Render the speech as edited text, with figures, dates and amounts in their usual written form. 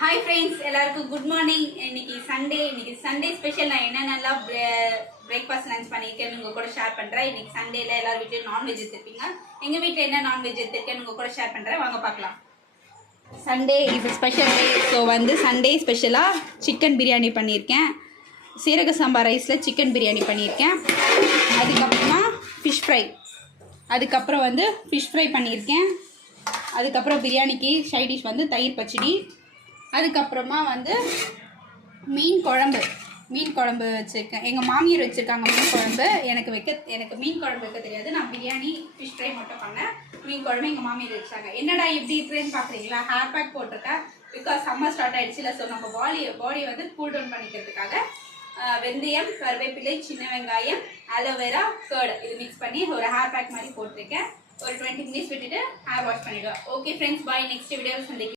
Hi friends, எல்லாருக்கும் good morning. இன்னைக்கு Sunday special. நான் என்னென்னலாம் பிரேக்ஃபாஸ்ட் லஞ்ச் பண்ணியிருக்கேன்னு உங்கள் கூட ஷேர் பண்ணுறேன். இன்னைக்கு சண்டேல எல்லாரும் வீட்லையும் நான்வெஜ் எடுத்துருப்பீங்க. எங்கள் வீட்டில் என்ன நான்வெஜ் எடுத்துருக்கேன்னு உங்கள் கூட ஷேர் பண்ணுறேன். வாங்க பார்க்கலாம். Sunday is special day. So Sunday ஸ்பெஷலாக சிக்கன் பிரியாணி பண்ணியிருக்கேன். சீரக சாம்பார் ரைஸில் சிக்கன் பிரியாணி பண்ணியிருக்கேன். அதுக்கப்புறமா ஃபிஷ் ஃப்ரை. அதுக்கப்புறம் ஃபிஷ் ஃப்ரை பண்ணியிருக்கேன். அதுக்கப்புறம் பிரியாணிக்கு சைட் டிஷ் தயிர் பச்சடி. அதுக்கப்புறமா மீன் குழம்பு வச்சுருக்கேன். எங்கள் மாமியார் வச்சுருக்காங்க மீன் குழம்பு. எனக்கு மீன் குழம்பு வைக்க தெரியாது. நான் பிரியாணி ஃபிஷ் ஃப்ரை மட்டும் பண்ணேன். மீன் குழம்பு எங்கள் மாமியார் வச்சாங்க. என்னடா எப்படி இருக்கிறேன்னு பார்க்குறீங்களா? ஹேர் பேக் போட்டிருக்கேன். பிகாஸ் சம்மர் ஸ்டார்ட் ஆகிடுச்சுல. ஸோ நம்ம பாடியை கூல் டவுன் பண்ணிக்கிறதுக்காக வெந்தயம், கருவேப்பிலை, சின்ன வெங்காயம், அலோவேரா, கர்டு இது மிக்ஸ் பண்ணி ஒரு ஹேர் பேக் மாதிரி போட்டிருக்கேன். ஒரு 20 மினிட்ஸ் விட்டுட்டு ஹேர் வாஷ் பண்ணிவிடுவேன். ஓகே ஃப்ரெண்ட்ஸ், பாய். நெக்ஸ்ட் வீடியோ சந்திக்கிறேன்.